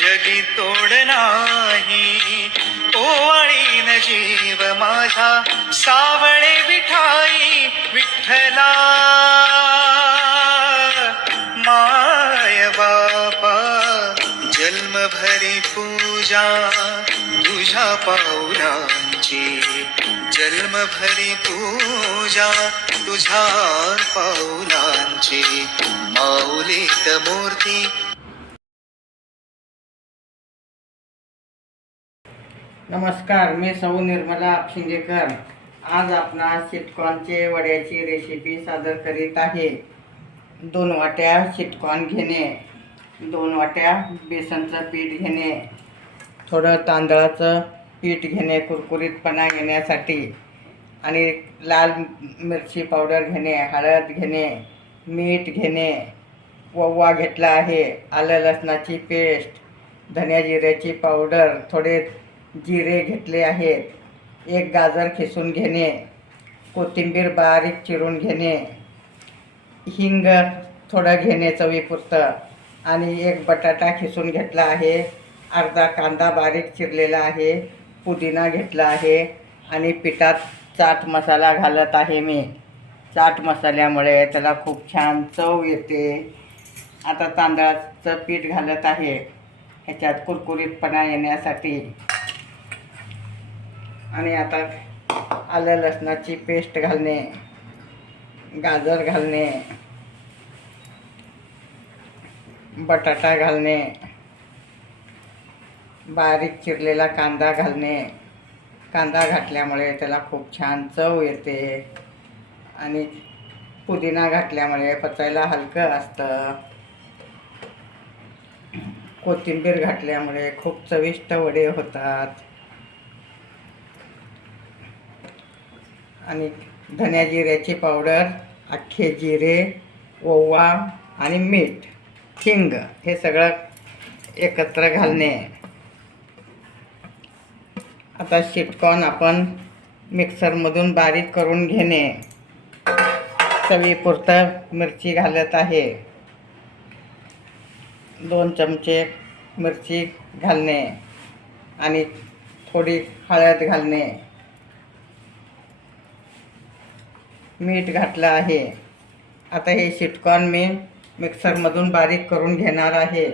जगी तोड नाही, ओवाळीन जीव माझा सावळे विठाई विठ्ठला. माय बापा जन्मभरी पूजा तुझ्या पाऊलांची, जन्मभरी पूजा तुझ्या पाऊलांची. माऊलीत मूर्ती. नमस्कार, मी सौ निर्मला आपशिंगेकर. आज आपणास चिटकॉनचे वड्याची रेसिपी सादर करीत आहे. 2 वाट्या चिटकॉन घेणे, 2 वाट्या बेसनचं पीठ घेणे, थोडं तांदळाचं पीठ घेणे कुरकुरीतपणा येण्यासाठी, आणि लाल मिरची पावडर घेणे, हळद घेणे, मीठ घेणे, ओवा घेतला आहे, आलं लसणाची पेस्ट, धन्या जिऱ्याची पावडर, थोडे जिरे घेतले आहेत, 1 गाजर खिसून घेणे, कोथिंबीर बारीक चिरून घेणे, हिंग थोडं घेणे चवीपुरतं, आणि 1 बटाटा खिसून घेतला आहे, अर्धा कांदा बारीक चिरलेला आहे, पुदिना घेतला आहे, आणि पिठात चाट मसाला घालत आहे मी. चाट मसाल्यामुळे त्याला खूप छान चव येते. आता तांदळाचं पीठ घालत आहे ह्याच्यात कुरकुरीतपणा येण्यासाठी. आणि आता आलं लसणाची पेस्ट घालणे, गाजर घालणे, बटाटा घालणे, बारीक चिरलेला कांदा घालणे. कांदा घातल्यामुळे त्याला खूप छान चव येते, आणि पुदिना घातल्यामुळे पचायला हलकं असतं. कोथिंबीर घातल्यामुळे खूप चविष्ट वडे होतात. आणि धन्या जिऱ्याची पावडर, अख्खे जिरे, ओवा आणि मीठ, हिंग हे सगळं एकत्र घालणे. आता चिटकॉन आपण मिक्सरमधून बारीक करून घेणे. चवीपुरतं मिरची घालत आहे, 2 चमचे मिरची घालणे, आणि थोडी हळद घालणे, मीठ घातलं आहे. आता हे चिटकॉन मी मिक्सरमधून बारीक करून घेणार आहे.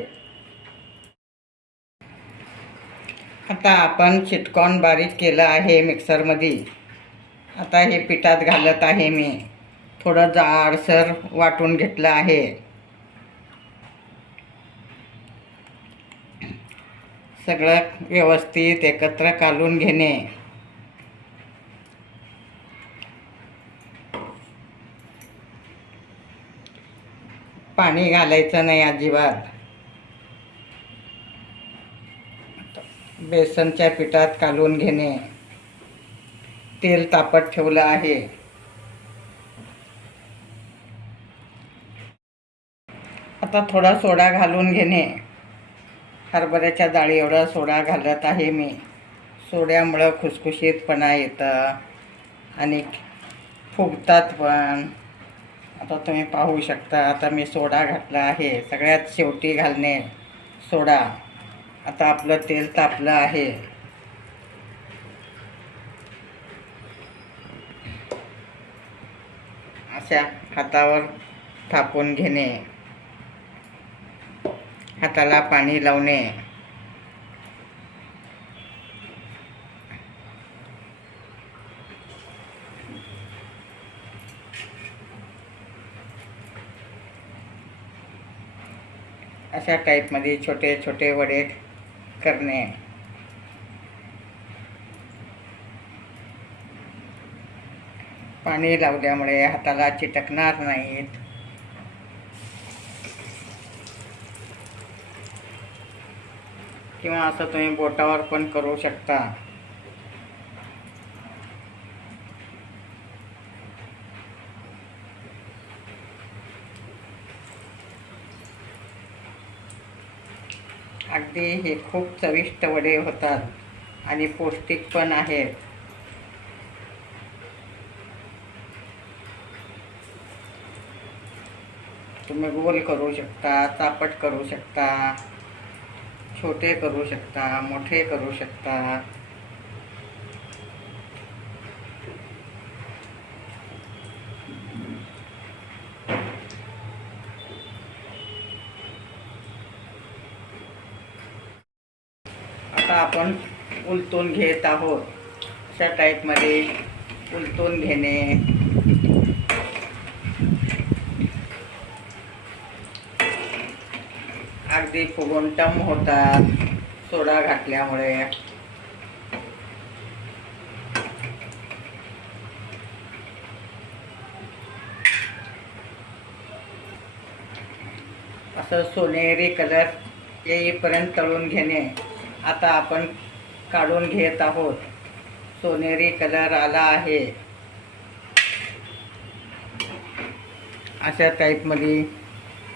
आता आपण चिटकॉन बारीक केलं आहे मिक्सरमध्ये. आता हे पिठात घालत आहे मी. थोडं जाडसर वाटून घेतलं आहे. सगळं व्यवस्थित एकत्र कालून घेणे. पाणी घालायचं नाही अजिबात. बेसनच्या पिठात कालून घेणे. तेल तापत ठेवलं आहे. आता थोडा सोडा घालून घेणे. हरभऱ्याच्या डाळी एवढा सोडा घालत आहे मी. सोड्यामुळं खुसखुशीतपणा येतं आणि फुगतात पण. आता तुम्ही पाहू शकता. आता मी सोडा घातला आहे. सगळ्यात शेवटी घालणे सोडा. आता आपलं तेल तापलं आहे. अशा हातावर थापून घेणे. हाताला पाणी लावणे. अशा टाईपमध्ये छोटे छोटे वडे करणे. पाणी लावल्यामुळे हाताला चिटकणार नाहीत. किंवा असं तुम्ही बोटावर पण करू शकता. अगदी हे खूप चविष्ट वडे होतात आणि पौष्टिक पण आहेत. तुम्ही गोल करू शकता, चापट करू शकता. छोटे करू शकता, मोठे करू शकता. आता आपण उलटून घेत आहोत. अशा टाईपमध्ये उलटून घेणे. अगदी फुगून टम होतात सोडा घातल्यामुळे. असं सोनेरी कलर येईपर्यंत तळून घेणे. आता आपण काढून घेत आहोत. सोनेरी कलर आला आहे. अशा टाईपमध्ये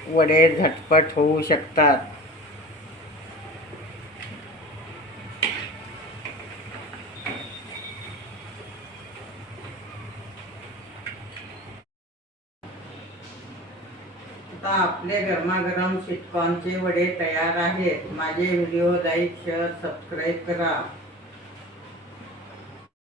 वडे झटपट होऊ शकतात. आता आपले गरमागरम स्वीटकॉर्नचे वडे तयार आहेत. माझे व्हिडिओ लाईक, शेअर, सबस्क्राईब करा.